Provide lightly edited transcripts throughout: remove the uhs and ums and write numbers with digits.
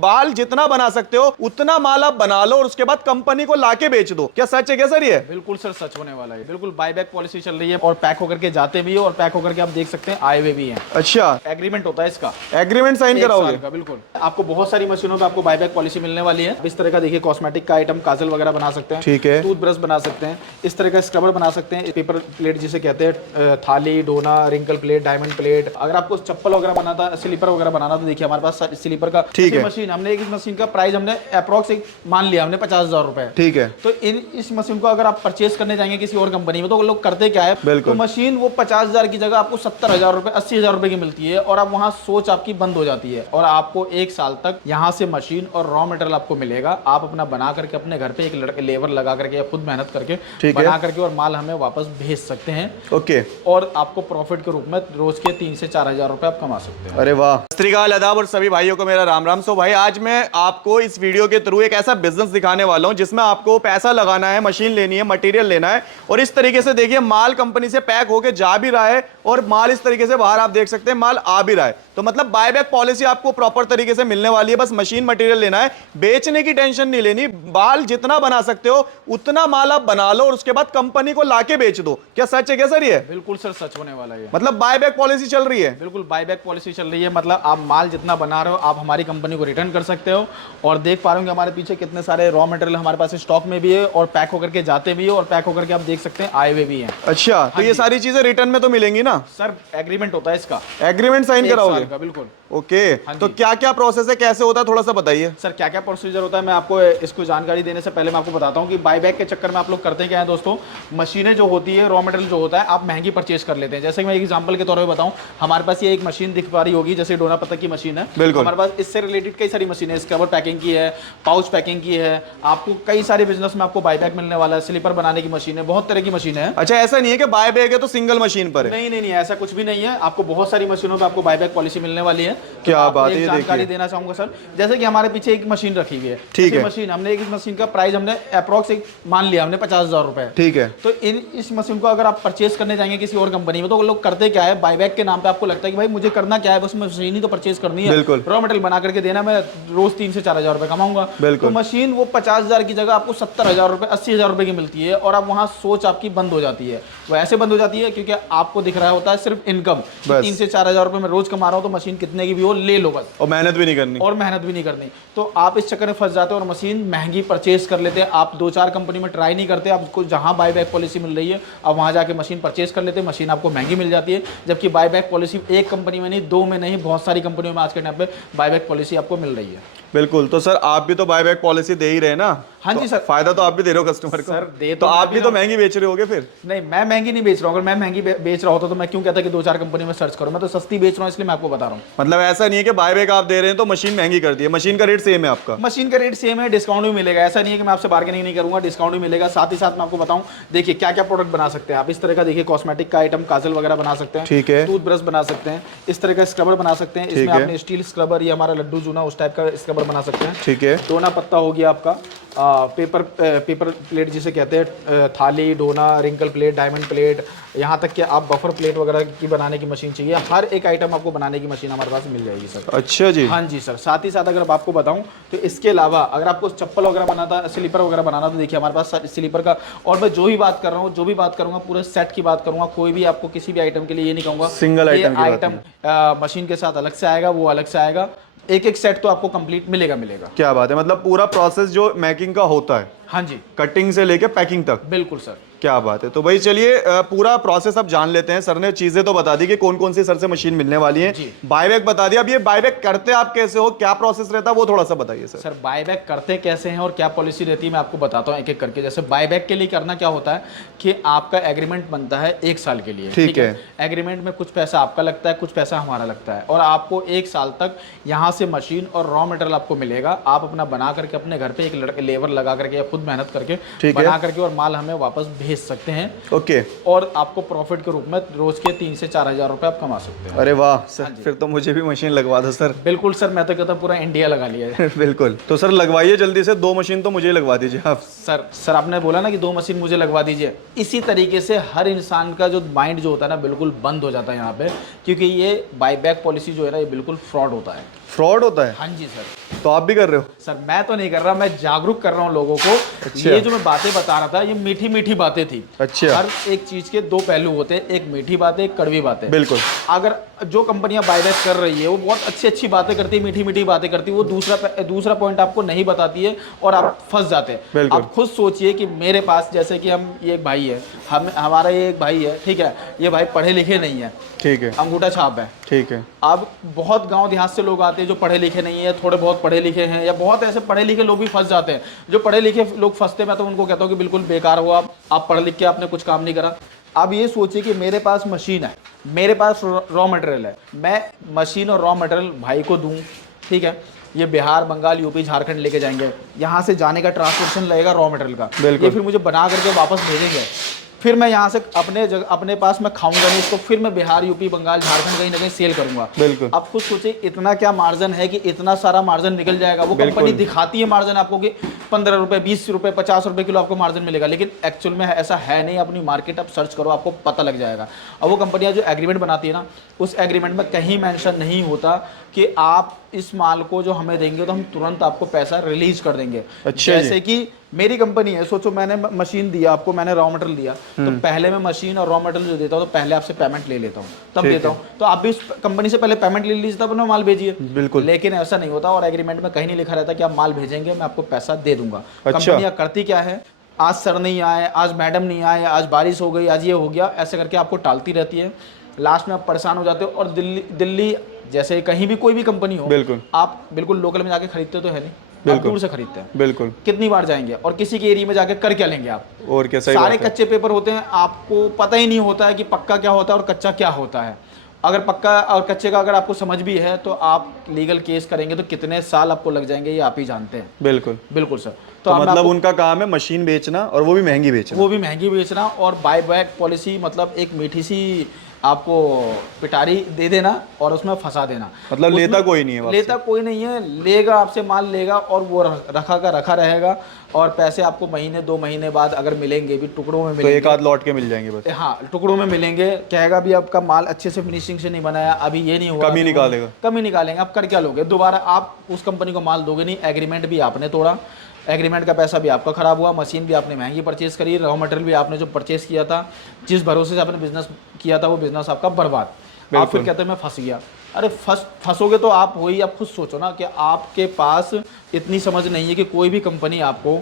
बाल जितना बना सकते हो उतना माल आप बना लो और उसके बाद कंपनी को लाके बेच दो। क्या सच है क्या सर ये? बिल्कुल सर, सच होने वाला है। बिल्कुल बाईबैक पॉलिसी चल रही है और पैक होकर के जाते भी है और पैक होकर के आप देख सकते हैं आए हुए भी हैं। अच्छा, एग्रीमेंट होता है इसका, एग्रीमेंट साइन 1 कराओगे? साल का। बिल्कुल, आपको बहुत सारी मशीनों पे आपको बाईबैक पॉलिसी मिलने वाली है। इस तरह का देखिए कॉस्मेटिक का आइटम, काजल वगैरह बना सकते हैं, ठीक है, टूथब्रश बना सकते हैं, इस तरह का स्क्रबर बना सकते हैं, पेपर प्लेट जिसे कहते हैं, थाली, डोना, रिंकल प्लेट, डायमंड प्लेट। अगर आपको चप्पल वगैरह बनाना, स्लीपर वगैरह बनाना, तो देखिए हमारे पास स्लीपर का ठीक है मशीन, हमने एक मशीन का प्राइस हमने अप्रॉक्स मान लिया हमने 50,000 रुपए। ठीक है, तो इस मशीन को अगर आप परचेस करने जाएंगे किसी और कंपनी में, तो वो लोग करते क्या है, तो मशीन वो 50,000 की जगह आपको 70,000 रुपए, 80,000 रुपए की मिलती है और अब वहां सोच आपकी बंद हो जाती है और आपको 1 साल तक यहाँ से मशीन और रॉ मटेरियल आपको मिलेगा। आप अपना बना करके अपने घर पे एक लेबर लगा करके या खुद मेहनत करके बना करके और माल हमें वापस भेज सकते हैं। ओके, और आपको प्रॉफिट के रूप में रोज के 3 से 4,000 रुपए आप कमा सकते हैं। अरे वाह। सत श्री अकाल, आदाब और सभी भाइयों को मेरा राम राम। सो भाई आज मैं आपको इस वीडियो के थ्रू एक ऐसा बिजनेस दिखाने वाला हूं जिसमें आपको पैसा लगाना है, मशीन लेनी है, मटेरियल लेना है और इस तरीके से देखिए माल कंपनी से पैक होके जा भी रहा है और माल इस तरीके से बाहर आप देख सकते हैं माल आ भी रहा है। तो मतलब बायबैक पॉलिसी आपको प्रॉपर तरीके से मिलने वाली है। बस मशीन मटेरियल लेना है, बेचने की टेंशन नहीं लेनी। बाल जितना बना सकते हो उतना माल आप बना लो और उसके बाद कंपनी को लाके बेच दो। क्या सच है क्या सर ये? बिल्कुल सर, सच होने वाला है। मतलब बायबैक पॉलिसी चल रही है? बिल्कुल बाईबैक पॉलिसी चल रही है। मतलब आप माल जितना बना रहे हो आप हमारी कंपनी को रिटर्न कर सकते हो और देख पा रहे होंगे हमारे पीछे कितने सारे रॉ मटेरियल हमारे पास स्टॉक में भी है और पैक होकर के जाते भी है और पैक होकर के आप देख सकते हैं आए हुए भी हैं। अच्छा, तो ये सारी चीजें रिटर्न में तो मिलेंगी ना सर? एग्रीमेंट होता है इसका, एग्रीमेंट साइन 1 कराओगे? साल का। बिल्कुल। ओके, तो क्या क्या प्रोसेस है, कैसे होता है, थोड़ा सा बताइए सर। क्या क्या प्रोसीजर होता है मैं आपको इसको जानकारी देने से पहले मैं आपको बताता हूँ कि बाईबैक के चक्कर में आप लोग करते क्या है दोस्तों। मशीनें जो होती है, रॉ मटेरियल जो होता है, आप महंगी परचेज कर लेते हैं। जैसे कि मैं एक एग्जांपल के तौर पे बताऊं, हमारे पास ये एक मशीन दिख पा रही होगी, जैसे डोना पतक की मशीन है। बिल्कुल। हमारे पास इससे रिलेटेड कई सारी मशीनें, स्क्रबर पैकिंग की है, पाउच पैकिंग की है। आपको कई सारे बिजनेस में आपको बाईबैक मिलने वाला है। स्लीपर बनाने की मशीन है, बहुत तरह की मशीनें हैं। अच्छा, ऐसा नहीं है कि बायबैक है तो सिंगल मशीन पर है? नहीं नहीं नहीं, ऐसा कुछ भी नहीं है। आपको बहुत सारी मशीनों पे आपको बाईबैक पॉलिसी मिलने वाली है। क्या बात है, जानकारी देना चाहूंगा सर। जैसे कि हमारे पीछे एक मशीन रखी हुई है, ठीक है, मशीन, हमने एक मशीन का प्राइस हमने अप्रॉक्स मान लिया हमने 50,000 रुपए। ठीक है। तो इस मशीन को अगर आप परचेस करने जाएंगे किसी और कंपनी में, तो वो लोग करते क्या है, बाईबैक के नाम पे आपको लगता है कि भाई मुझे करना क्या है, बस मशीन ही तो परचेस करनी है, रॉ मटेरियल बना करके देना, मैं रोज 3 से 4,000 रुपए कमाऊंगा। तो मशीन वो 50,000 की जगह आपको 70,000 रुपए, 80,000 रुपए की मिलती है और अब वहां सोच आपकी बंद हो जाती है। वो ऐसे बंद हो जाती है क्योंकि आपको दिख रहा होता है सिर्फ इनकम, 3 से 4,000 रुपए मैं रोज कमा रहा हूं, तो मशीन कितने की भी हो ले लो बस, और मेहनत भी नहीं करनी। तो आप इस चक्कर में फंस जाते हो और मशीन महंगी परचेस कर लेते हैं। आप 2-4 कंपनी में ट्राई नहीं करते, आपको जहां बाईबैक पॉलिसी मिल रही है आप वहां जाके मशीन परचेस कर लेते हैं। मशीन आपको महंगी मिल जाती है, जबकि बाईबैक पॉलिसी एक कंपनी में नहीं, 2 में नहीं, बहुत सारी कंपनियों में आज के टाइम पे बाईबैक पॉलिसी आपको मिल रही है। बिल्कुल। तो सर आप भी तो बायबैक पॉलिसी दे ही रहे ना? हाँ जी सर। फायदा तो आप भी दे रहे हो कस्टमर को। सर दे तो आप भी तो महंगी बेच रहे होगे फिर? नहीं, मैं महंगी नहीं बेच रहा हूँ। अगर मैं महंगी बेच रहा होता तो मैं क्यों कहता कि 2-4 कंपनी में सर्च करो। मैं तो सस्ती बेच रहा हूँ, इसलिए मैं आपको बता रहा हूँ। मतलब ऐसा नहीं है कि बायबैक आप दे रहे हैं तो मशीन महंगी कर दी है, मशीन का रेट सेम है आपका? मशीन का रेट सेम है, डिस्काउंट भी मिलेगा। ऐसा नहीं है कि मैं आपसे बार्गेनिंग नहीं करूंगा, डिस्काउंट भी मिलेगा। साथ ही साथ मैं आपको बताऊं, देखिए क्या क्या प्रोडक्ट बना सकते हैं आप। इस तरह का देखिए कॉस्मेटिक का आइटम, काजल वगैरह बना सकते हैं, ठीक है, टूथब्रश बना सकते हैं, इस तरह का स्क्रबर बना सकते हैं। इसमें आपने स्टील स्क्रबर या हमारा लड्डू जूना उस टाइप का स्क्रबर बना सकते हैं। ठीक है। डोना पत्ता हो गया आपका, पेपर प्लेट जिसे कहते हैं, थाली, डोना, रिंकल प्लेट, डायमंड प्लेट, यहाँ तक कि आप बफर प्लेट वगैरह की बनाने की मशीन चाहिए, हर एक आइटम आपको बनाने की मशीन हमारे पास मिल जाएगी सर। अच्छा जी। हाँ जी सर। साथ ही साथ अगर आपको बताऊं तो इसके अलावा अगर आपको चप्पल वगैरह बनाना, स्लीपर वगैरह बनाना, तो देखिए हमारे पास स्लीपर का, और मैं जो भी बात कर रहा हूँ, जो भी बात करूंगा पूरे सेट की बात करूंगा। कोई भी आपको किसी भी आइटम के लिए ये नहीं कहूंगा सिंगल आइटम मशीन के साथ अलग से आएगा, वो अलग से आएगा। एक सेट तो आपको कंप्लीट मिलेगा। क्या बात है, मतलब पूरा प्रोसेस जो मेकिंग का होता है, हाँ जी, कटिंग से लेके पैकिंग तक। बिल्कुल सर। क्या बात है। तो भाई चलिए पूरा प्रोसेस अब जान लेते हैं। सर ने चीजें तो बता दी कि कौन कौन सी सर से मशीन मिलने वाली है, बायबैक बता दिया। अब ये बायबैक करते आप कैसे हो, क्या प्रोसेस रहता है, वो थोड़ा सा बताइए सर। सर बायबैक करते कैसे हैं और क्या पॉलिसी रहती है मैं आपको बताता हूँ एक एक करके। जैसे बायबैक के लिए करना क्या होता है कि आपका एग्रीमेंट बनता है 1 साल के लिए, ठीक है। एग्रीमेंट में कुछ पैसा आपका लगता है, कुछ पैसा हमारा लगता है, और आपको 1 साल तक यहाँ से मशीन और रॉ मटेरियल आपको मिलेगा। आप अपना बना करके अपने घर पे एक लेबर लगा करके या खुद मेहनत करके बना करके और माल हमें वापस भेज सकते हैं। ओके। और आपको प्रॉफिट के रूप में रोज के 3 से 4,000 रुपए आप कमा सकते हैं। अरे वाह सर, फिर तो मुझे भी मशीन लगवा दो सर। बिल्कुल सर, मैं तो कहता हूँ पूरा इंडिया लगा लिया है। बिल्कुल। तो सर लगवाइए जल्दी से, 2 मशीन तो मुझे लगवा दीजिए आप। सर आपने बोला ना कि 2 मशीन मुझे लगवा दीजिए, इसी तरीके से हर इंसान का जो माइंड जो होता है ना बिल्कुल बंद हो जाता है यहाँ पे, क्योंकि ये बायबैक पॉलिसी जो है ना ये बिल्कुल फ्रॉड होता है। फ्रॉड होता है? हाँ जी सर। तो आप भी कर रहे हो? सर मैं तो नहीं कर रहा, मैं जागरूक कर रहा हूँ लोगों को। अच्छा। ये जो मैं बातें बता रहा था, ये मीठी मीठी बातें थी। अच्छा। हर एक चीज के दो पहलू होते हैं, एक मीठी बातें, एक कड़वी बातें। बिल्कुल। अगर जो कंपनियां बायबैक कर रही है वो बहुत अच्छी अच्छी बातें करती है, मीठी मीठी बातें करती है, वो दूसरा पॉइंट आपको नहीं बताती है और आप फंस जाते हैं। आप खुद सोचिए कि मेरे पास, जैसे कि हम, ये एक भाई है, हमारा ये एक भाई है, ठीक है, ये भाई पढ़े लिखे नहीं है, ठीक है, अंगूठा छाप है, ठीक है। अब बहुत गांव देहात से लोग आते हैं जो पढ़े लिखे नहीं है, थोड़े बहुत पढ़े लिखे हैं, या बहुत ऐसे पढ़े लिखे लोग भी फंस जाते हैं। जो पढ़े लिखे लोग फंसते हैं, मैं तो उनको कहता हूँ कि बिल्कुल बेकार हो आप पढ़ लिख के आपने कुछ काम नहीं करा। अब ये सोचिए कि मेरे पास मशीन है, मेरे पास रॉ मटेरियल है, मैं मशीन और रॉ मटेरियल भाई को दूँ, ठीक है, ये बिहार, बंगाल, यूपी, झारखंड लेके जाएंगे, यहाँ से जाने का ट्रांसपोर्टेशन लगेगा रॉ मटेरियल का, ये फिर मुझे बना करके वापस भेजेंगे, फिर मैं यहाँ से अपने पास मैं खाऊंगा नहीं इसको, फिर मैं बिहार, यूपी, बंगाल, झारखंड कहीं ना कहीं सेल करूंगा। बिल्कुल। अब खुद सोचिए इतना क्या मार्जिन है कि इतना सारा मार्जिन निकल जाएगा। वो कंपनी दिखाती है मार्जिन आपको कि 15 रुपए, 20 रुपए, 50 रुपए किलो आपको मार्जिन मिलेगा, लेकिन एक्चुअल में ऐसा है नहीं। अपनी मार्केट आप सर्च करो, आपको पता लग जाएगा। अब वो कंपनियां जो एग्रीमेंट बनाती है ना, उस एग्रीमेंट में कहीं मेंशन नहीं होता कि आप इस माल को जो हमें देंगे तो हम तुरंत आपको पैसा रिलीज कर देंगे। अच्छा, जैसे कि मेरी कंपनी है, सोचो मैंने मशीन दिया आपको, मैंने रॉ मटेरियल दिया, तो पहले मैं मशीन और रॉ मटेरियल जो देता हूँ तो पहले आपसे पेमेंट ले लेता हूँ, तब देता हूँ। तो आप भी इस कंपनी से पहले पेमेंट ले लीजिए, तब ना माल भेजिए। बिल्कुल। लेकिन ऐसा नहीं होता, और एग्रीमेंट में कहीं नहीं लिखा रहता कि आप माल भेजेंगे मैं आपको पैसा दे दूंगा। अच्छा। कंपनियां करती क्या है, आज सर नहीं आए, आज मैडम नहीं आए, आज बारिश हो गई, आज ये हो गया, ऐसे करके आपको टालती रहती है। लास्ट में आप परेशान हो जाते हो। और दिल्ली जैसे कहीं भी कोई भी कंपनी हो, बिल्कुल, आप बिल्कुल लोकल में जाके खरीदते तो है नहीं, आप दूर से खरीदते हैं। बिल्कुल। कितनी बार जाएंगे और किसी के एरिया में जाके कर क्या लेंगे आप? और क्या, सही सारे बात है। कच्चे पेपर होते हैं, आपको पता ही नहीं होता है कि पक्का क्या होता है और कच्चा क्या होता है। अगर पक्का और कच्चे का अगर आपको समझ भी है तो आप लीगल केस करेंगे तो कितने साल आपको लग जाएंगे, ये आप ही जानते हैं। बिल्कुल, बिल्कुल सर। तो मतलब उनका काम है मशीन बेचना, और वो भी महंगी बेचना। वो भी महंगी बेचना, और बाय बैक पॉलिसी मतलब एक मीठी सी आपको पिटारी दे देना और उसमें फंसा देना। मतलब लेता कोई नहीं है, लेता कोई नहीं है, लेगा आपसे माल लेगा और वो रखा का रखा रहेगा, और पैसे आपको महीने 2 महीने बाद अगर मिलेंगे भी, टुकड़ों में मिलेंगे, तो एक आध लौट के मिल जाएंगे बस। हाँ, टुकड़ों में मिलेंगे। कहेगा भी आपका माल अच्छे से फिनिशिंग से नहीं बनाया, अभी ये नहीं हुआ, कमी निकालेगा, कमी निकालेंगे। आप कर क्या लोगे? दोबारा आप उस कंपनी को माल दोगे नहीं, एग्रीमेंट भी आपने तोड़ा, एग्रीमेंट का पैसा भी आपका खराब हुआ, मशीन भी आपने महंगी परचेज करी, रॉ मटेरियल भी आपने जो परचेज किया था, जिस भरोसे से आपने बिजनेस किया था, वो बिजनेस आपका बर्बाद। आप फिर कहते हैं मैं फंस गया। अरे फंसोगे तो आप वही, आप खुद सोचो ना कि आपके पास इतनी समझ नहीं है कि कोई भी कंपनी आपको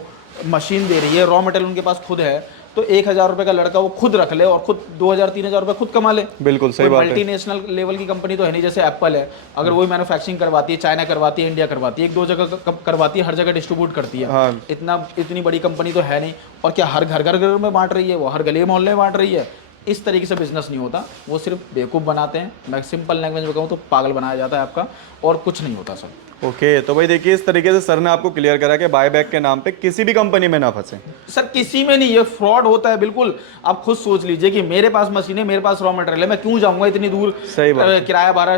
मशीन दे रही है, रॉ मटेरियल उनके पास खुद है, तो 1000 रुपये का लड़का वो खुद रख ले और खुद 2000-3000 रुपये खुद कमा ले। बिल्कुल सही बात है। मल्टीनेशनल लेवल की कंपनी तो है नहीं, जैसे एप्पल है, अगर वही मैन्युफैक्चरिंग करवाती है, चाइना करवाती है, इंडिया करवाती है, 1-2 जगह करवाती है, हर जगह डिस्ट्रीब्यूट करती है। हाँ। इतनी बड़ी कंपनी तो है नहीं। और क्या हर घर में बांट रही है, वो हर गली मोहल्ले में बांट रही है? इस तरीके से बिजनेस नहीं होता, वो सिर्फ बेवकूफ़ बनाते हैं। मैं सिंपल लैंग्वेज में कहूँ तो पागल बनाया जाता है आपका, और कुछ नहीं होता सर। ओके, तो भाई देखिए इस तरीके से सर ने आपको क्लियर करा कि बायबैक के नाम पे किसी भी कंपनी में ना फंसे। सर किसी में नहीं, ये फ्रॉड होता है बिल्कुल। आप खुद सोच लीजिए कि मेरे पास मशीन है, मेरे पास रॉ मटेरियल है, मैं क्यों जाऊंगा इतनी दूर किराया भाड़ा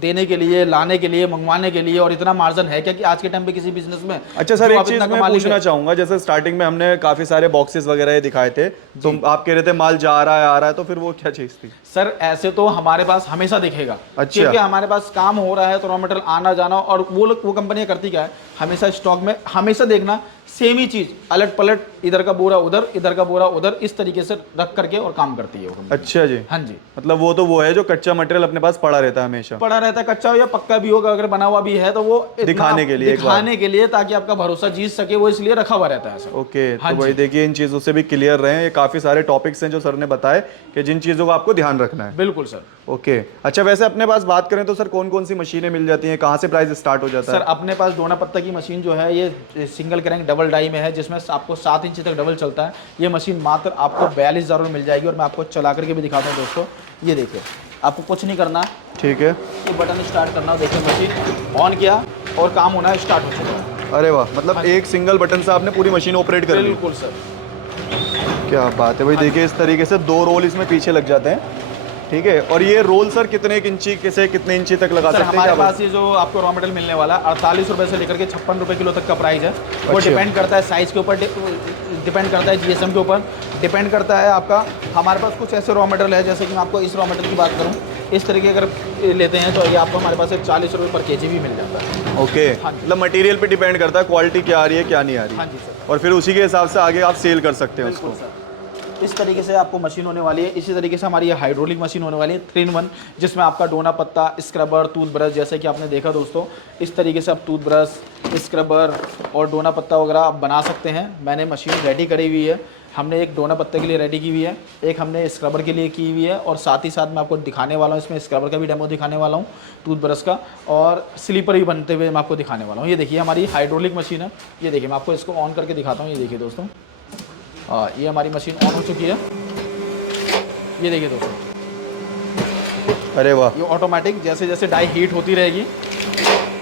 देने के लिए, लाने के लिए, मंगवाने के लिए, और इतना मार्जिन है क्या कि आज के टाइम पे किसी बिजनेस में? अच्छा सर, एक चीज मैं पूछना चाहूंगा, जैसे स्टार्टिंग में हमने काफी सारे बॉक्सेस वगैरह दिखाए थे, तो आप कह रहे थे माल जा रहा है आ रहा है, तो फिर वो क्या चीज थी? सर ऐसे तो हमारे पास हमेशा दिखेगा। अच्छा। क्योंकि हमारे पास काम हो रहा है तो रॉ मटेरियल आना जाना, और वो कंपनियां करती क्या है, हमेशा स्टॉक में हमेशा देखना सेम ही चीज, अलट पलट, इधर का बोरा उधर, इधर का बोरा उधर, इस तरीके से रख करके और काम करती है वो कंपनी। अच्छा जी। हाँ जी। मतलब वो तो वो है जो कच्चा मटेरियल अपने पास पड़ा रहता है, हमेशा पड़ा रहता है, कच्चा हो या पक्का भी होगा, अगर बना हुआ भी है तो वो दिखाने के लिए ताकि आपका भरोसा जीत सके, वो इसलिए रखा हुआ रहता है सर। ओके, तो भाई देखिए इन चीजों से भी क्लियर रहे, ये काफी सारे टॉपिक्स हैं जो सर ने बताए कि जिन चीजों का आपको ध्यान रखना है। बिल्कुल सर। ओके, अच्छा वैसे अपने पास बात करें तो सर कौन कौन सी मशीनें मिल जाती हैं, कहाँ से प्राइस स्टार्ट हो जाता है? सर अपने पास डोना पत्ता की मशीन जो है, ये सिंगल क्रैंक डबल डाई में है, जिसमें आपको 7 इंच तक डबल चलता है। ये मशीन मात्र आपको 42,000 में मिल जाएगी, और मैं आपको चला करके भी दिखाता हूँ दोस्तों। ये देखिए, आपको कुछ नहीं करना, ठीक है, ये बटन स्टार्ट करना, देखिए मशीन ऑन किया और काम होना स्टार्ट हो चुका है। अरे वाह, मतलब एक सिंगल बटन से आपने पूरी मशीन ऑपरेट कर ली। बिल्कुल सर, क्या बात है भाई। देखिए इस तरीके से 2 रोल इसमें पीछे लग जाते हैं, ठीक है। और ये रोल सर कितने इंची से कितने इंची तक लगा सकते हैं? हमारे पास ये जो आपको रॉ मटेरियल मिलने वाला 48 रुपये से लेकर के 56 रुपये किलो तक का प्राइस है। वो डिपेंड करता है साइज़ के ऊपर, डिपेंड करता है GSM के ऊपर, डिपेंड करता है आपका। हमारे पास कुछ ऐसे रॉ मटेरियल है, जैसे कि मैं आपको इस रॉ मटेरियल की बात करूँ, इस तरीके अगर लेते हैं तो ये आपको हमारे पास 40 रुपये पर केजी भी मिल जाता है। ओके, हाँ जी। मतलब मटेरियल पे डिपेंड करता है क्वालिटी क्या आ रही है क्या नहीं आ रही है। हाँ जी सर। और फिर उसी के हिसाब से आगे आप सेल कर सकते हैं बिल्कुल उसको। सर। इस तरीके से आपको मशीन होने वाली है। इसी तरीके से हमारी ये हाइड्रोलिक मशीन होने वाली है 3-in-1, जिसमें आपका डोना पत्ता, स्क्रबर, टूथब्रश, जैसे कि आपने देखा दोस्तों, इस तरीके से आप टूथब्रश, स्क्रबर और डोना पत्ता वगैरह आप बना सकते हैं। मैंने मशीन रेडी करी हुई है। हमने एक डोना पत्ते के लिए रेडी की हुई है, एक हमने स्क्रबर के लिए की हुई है, और साथ ही साथ मैं आपको दिखाने वाला हूँ, इसमें स्क्रबर का भी डेमो दिखाने वाला हूँ, टूथब्रश का, और स्लीपर भी बनते हुए मैं आपको दिखाने वाला हूँ। ये देखिए हमारी हाइड्रोलिक मशीन है। ये देखिए मैं आपको इसको ऑन करके दिखाता हूँ। ये देखिए दोस्तों, ये हमारी मशीन ऑन हो चुकी है। ये देखिए दोस्तों, अरे वाह, ये ऑटोमेटिक जैसे जैसे डाई हीट होती रहेगी,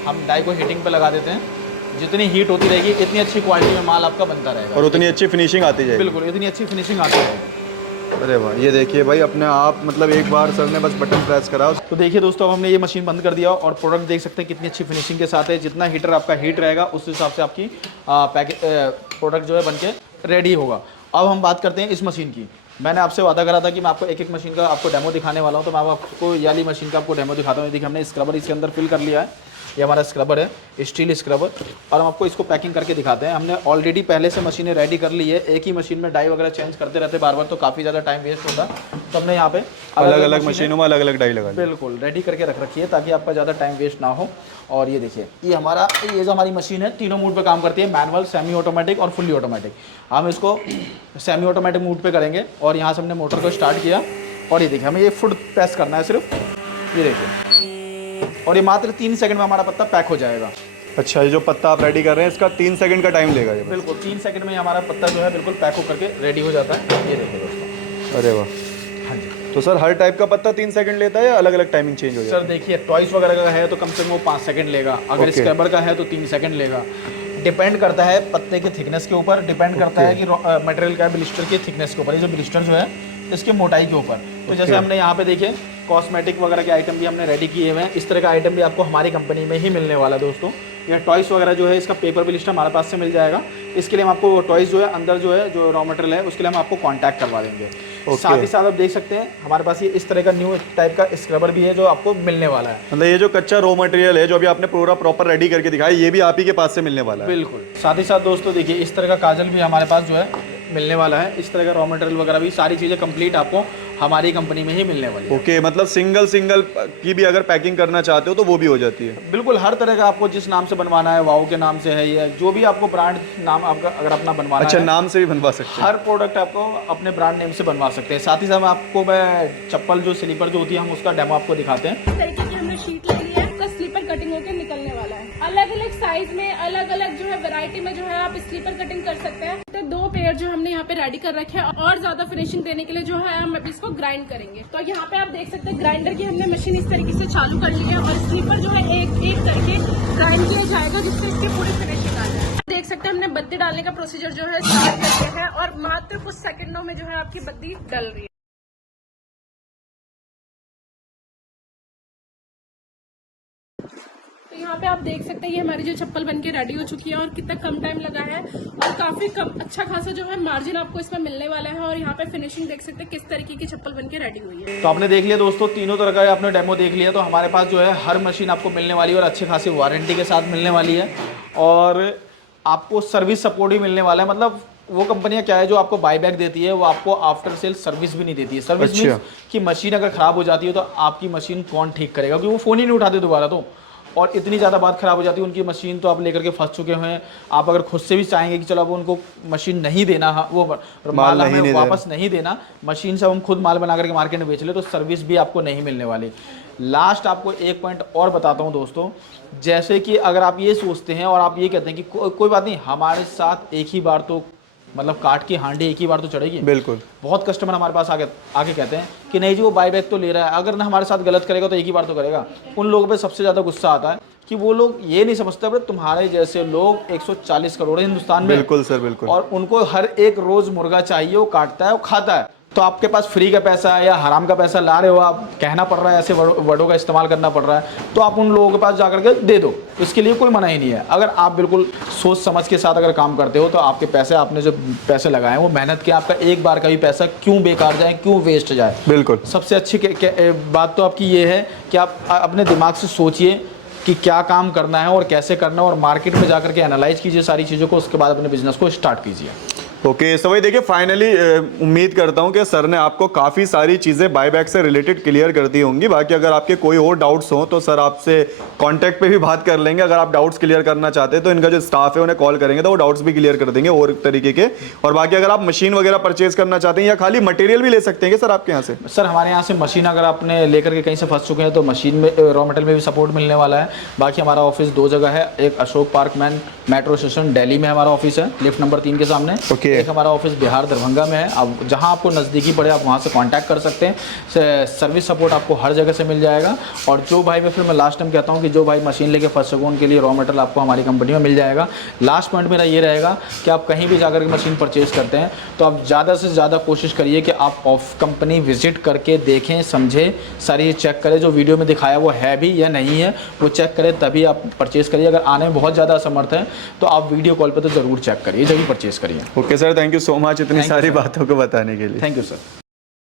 हम डाई को हीटिंग पे लगा देते हैं। जितनी हीट होती रहेगी इतनी अच्छी क्वालिटी में माल आपका बनता रहेगा और उतनी अच्छी फिनिशिंग आती जाएगी। बिल्कुल, इतनी अच्छी फिनिशिंग आती रहेगी। अरे वाह, ये देखिए भाई अपने आप, मतलब एक बार सर ने बस बटन प्रेस करा। तो देखिए दोस्तों, अब हमने ये मशीन बंद कर दिया और प्रोडक्ट देख सकते हैं कितनी अच्छी फिनिशिंग के साथ है। जितना हीटर आपका हीट रहेगा उस हिसाब से आपकी प्रोडक्ट जो है बनके रेडी होगा। अब हम बात करते हैं इस मशीन की। मैंने आपसे वादा करा था कि मैं आपको एक एक मशीन का आपको डेमो दिखाने वाला हूं, तो मैं आपको ये वाली मशीन का आपको डेमो दिखाता हूं। देखिए हमने स्क्रबर इसके अंदर फिल कर लिया है। ये हमारा स्क्रबर है, स्टील स्क्रबर, और हम आपको इसको पैकिंग करके दिखाते हैं। हमने ऑलरेडी पहले से मशीनें रेडी कर ली है। एक ही मशीन में डाई वगैरह चेंज करते रहते बार बार, तो काफ़ी ज़्यादा टाइम वेस्ट होता। तो हमने यहाँ पे अलग अलग मशीनों में अलग अलग डाई लगा ली। बिल्कुल रेडी करके रख रखी है ताकि आपका ज़्यादा टाइम वेस्ट ना हो। और ये देखिए, ये जो हमारी मशीन है तीनों मोड पे काम करती है, मैनुअल, सेमी ऑटोमेटिक और फुल्ली ऑटोमेटिक। हम इसको सेमी ऑटोमेटिक मोड पे करेंगे और यहाँ से हमने मोटर को स्टार्ट किया और ये देखिए हमें ये फुट प्रेस करना है सिर्फ। ये देखिए, और ये मात्र 3 सेकंड में हमारा पत्ता पैक हो जाएगा। अच्छा, ये जो पत्ता आप रेडी कर रहे हैं इसका 3 सेकंड का टाइम लेगा ये? बिल्कुल 3 सेकंड में हमारा पत्ता जो है बिल्कुल पैक होकर के रेडी हो जाता है। ये देखिए दोस्तों। अरे वाह। हाँ जी। तो सर हर टाइप का पत्ता 3 सेकंड लेता है या अलग अलग टाइमिंग चेंज हो जाता है? सर देखिए, टॉयस वगैरह का है तो कम से कम वो 5 सेकंड लेगा। अगर स्क्रबर का है तो 3 सेकंड लेगा। डिपेंड करता है पत्ते के थिकनेस के ऊपर, डिपेंड करता है कि मटेरियल का ब्लिस्टर के थिकनेस के ऊपर, ये जो ब्लिस्टर जो है इसके मोटाई के ऊपर। तो जैसे हमने यहाँ पे देखिए कॉस्मेटिक वगैरह के आइटम भी हमने रेडी किए हुए हैं। इस तरह का आइटम भी आपको हमारी कंपनी में ही मिलने वाला है दोस्तों। या टॉयस वगैरह जो है इसका पेपर ब्लिस्टर हमारे पास से मिल जाएगा। इसके लिए हम आपको टॉयस जो है अंदर जो है जो रॉ मटेरियल है उसके लिए हम आपको कांटेक्ट करवा देंगे। साथ ही साथ आप देख सकते हैं हमारे पास ये इस तरह का न्यू टाइप का स्क्रबर भी है जो आपको मिलने वाला है। मतलब ये जो कच्चा रॉ मटेरियल है जो अभी आपने पूरा प्रॉपर रेडी करके दिखाया, ये भी आप ही के पास से मिलने वाला है? बिल्कुल। साथ ही साथ दोस्तों देखिए इस तरह का काजल भी हमारे पास जो है मिलने वाला है। इस तरह का रॉ मटेरियल वगैरह भी सारी चीज़ें कंप्लीट आपको हमारी कंपनी में ही मिलने वाली है। ओके, मतलब सिंगल की भी अगर पैकिंग करना चाहते हो तो वो भी हो जाती है? बिल्कुल, हर तरह का आपको जिस नाम से बनवाना है, वाओ के नाम से है ये, जो भी आपको ब्रांड नाम आपका अगर अपना बनवाना है। अच्छा, नाम से भी बनवा सकते हैं? हर प्रोडक्ट आपको अपने ब्रांड नेम से बनवा सकते हैं। साथ ही साथ आपको मैं चप्पल जो स्लीपर जो होती है हम उसका डेमो आपको दिखाते हैं। इस तरीके की हमने शीट ले ली है, उसका स्लीपर कटिंग होकर निकलने वाला है। अलग अलग साइज में, अलग अलग जो है वैरायटी में जो है आप स्लीपर कटिंग कर सकते हैं। तो 2 पेयर जो हमने यहाँ पे रेडी कर रखे हैं और ज्यादा फिनिशिंग देने के लिए जो है हम अभी इसको ग्राइंड करेंगे। तो यहाँ पे आप देख सकते हैं ग्राइंडर की हमने मशीन इस तरीके से चालू कर ली है और स्लीपर जो है एक एक करके ग्राइंड किया जाएगा जिससे इसकी पूरी फिनिशिंग आ जाए। देख सकते हैं हमने बत्ती डालने का प्रोसीजर जो है स्टार्ट कर दिया है और मात्र कुछ सेकंडों में जो है आपकी बत्ती डल रही है। तो यहाँ पे आप देख सकते हैं ये हमारी जो चप्पल बनके रेडी हो चुकी है और कितना कम टाइम लगा है और काफी कम अच्छा खासा जो है मार्जिन आपको इसमें मिलने वाला है। और यहाँ पे फिनिशिंग देख सकते हैं किस तरीके की चप्पल बनके रेडी हुई है। तो आपने देख लिया दोस्तों, तीनों तरह का आपने डेमो देख लिया। तो हमारे पास जो है हर मशीन आपको मिलने वाली है और अच्छी खासी वारंटी के साथ मिलने वाली है और आपको सर्विस सपोर्ट भी मिलने वाला है। मतलब वो कंपनियां क्या है जो आपको बाईबैक देती है वो आपको आफ्टर सेल सर्विस भी नहीं देती है। सर्विस मींस कि मशीन अगर खराब हो जाती है तो आपकी मशीन कौन ठीक करेगा, क्योंकि वो फ़ोन ही नहीं उठाते दोबारा। तो और इतनी ज़्यादा बात ख़राब हो जाती है उनकी मशीन, तो आप लेकर के फंस चुके हैं। आप अगर खुद से भी चाहेंगे कि चलो अब उनको मशीन नहीं देना, वो माल हमें वापस नहीं देना, मशीन से हम खुद माल बना करके मार्केट में बेच ले, तो सर्विस भी आपको नहीं मिलने वाली। लास्ट आपको एक पॉइंट और बताता हूँ दोस्तों, जैसे कि अगर आप ये सोचते हैं और आप ये कहते हैं कि कोई बात नहीं, हमारे साथ एक ही बार तो मतलब काट की हांडी एक ही बार तो चढ़ेगी। बिल्कुल। बहुत कस्टमर हमारे पास आगे कहते हैं कि नहीं जी वो बाईबैक तो ले रहा है, अगर ना हमारे साथ गलत करेगा तो एक ही बार तो करेगा। उन लोगों पे सबसे ज़्यादा गुस्सा आता है कि वो लोग ये नहीं समझते भाई तुम्हारे जैसे लोग 140 करोड़ है हिंदुस्तान में। बिल्कुल सर, बिल्कुल। और उनको हर एक रोज़ मुर्गा चाहिए, वो काटता है, वो खाता है, तो आपके पास फ्री का पैसा है या हराम का पैसा ला रहे हो, आप कहना पड़ रहा है, ऐसे वर्डों का इस्तेमाल करना पड़ रहा है, तो आप उन लोगों के पास जाकर के दे दो, इसके लिए कोई मना ही नहीं है। अगर आप बिल्कुल सोच समझ के साथ अगर काम करते हो तो आपके पैसे, आपने जो पैसे लगाए हैं वो मेहनत के, आपका एक बार का भी पैसा क्यों बेकार जाए, क्यों वेस्ट जाए। बिल्कुल। सबसे अच्छी बात तो आपकी ये है कि आप अपने दिमाग से सोचिए कि क्या काम करना है और कैसे करना है, और मार्केट में जाकर के एनालाइज कीजिए सारी चीज़ों को, उसके बाद अपने बिजनेस को स्टार्ट कीजिए। ओके सो भाई देखिए, फाइनली उम्मीद करता हूं कि सर ने आपको काफ़ी सारी चीज़ें बायबैक से रिलेटेड क्लियर कर दी होंगी। बाकी अगर आपके कोई और डाउट्स हो तो सर आपसे कांटेक्ट पे भी बात कर लेंगे। अगर आप डाउट्स क्लियर करना चाहते हैं तो इनका जो स्टाफ है उन्हें कॉल करेंगे तो वो डाउट्स भी क्लियर कर देंगे और तरीके के। और बाकी अगर आप मशीन वगैरह परचेज करना चाहते हैं या खाली मटेरियल भी ले सकते हैं सर आपके यहाँ से? सर हमारे यहाँ से मशीन अगर आपने लेकर के कहीं से फंस चुके हैं तो मशीन में रॉ मटेरियल में भी सपोर्ट मिलने वाला है। बाकी हमारा ऑफिस 2 जगह है, एक Ashok park metro station Delhi में हमारा ऑफिस है, लिफ्ट नंबर 3 के सामने। एक हमारा ऑफिस बिहार दरभंगा में है। अब जहां आपको नज़दीकी पड़े आप वहां से कांटेक्ट कर सकते हैं। सर्विस सपोर्ट आपको हर जगह से मिल जाएगा। और जो भाई, मैं फिर मैं लास्ट टाइम कहता हूं कि जो भाई मशीन लेके फंस सको उनके लिए रॉ मटेरियल आपको हमारी कंपनी में मिल जाएगा। लास्ट पॉइंट मेरा ये रहेगा कि आप कहीं भी जाकर के मशीन परचेज करते हैं तो आप ज़्यादा से ज़्यादा कोशिश करिए कि आप ऑफ कंपनी विजिट करके देखें, समझें, सारी चेक करें, जो वीडियो में दिखाया वो है भी या नहीं है वो चेक करें, तभी आप परचेज़ करिए। अगर आने में बहुत ज़्यादा असमर्थ हैं तो आप वीडियो कॉल पर तो ज़रूर चेक करिए, जब भी परचेज़ करिए। Okay sir, thank you so much इतनी सारी बातों को बताने के लिए। Thank you sir.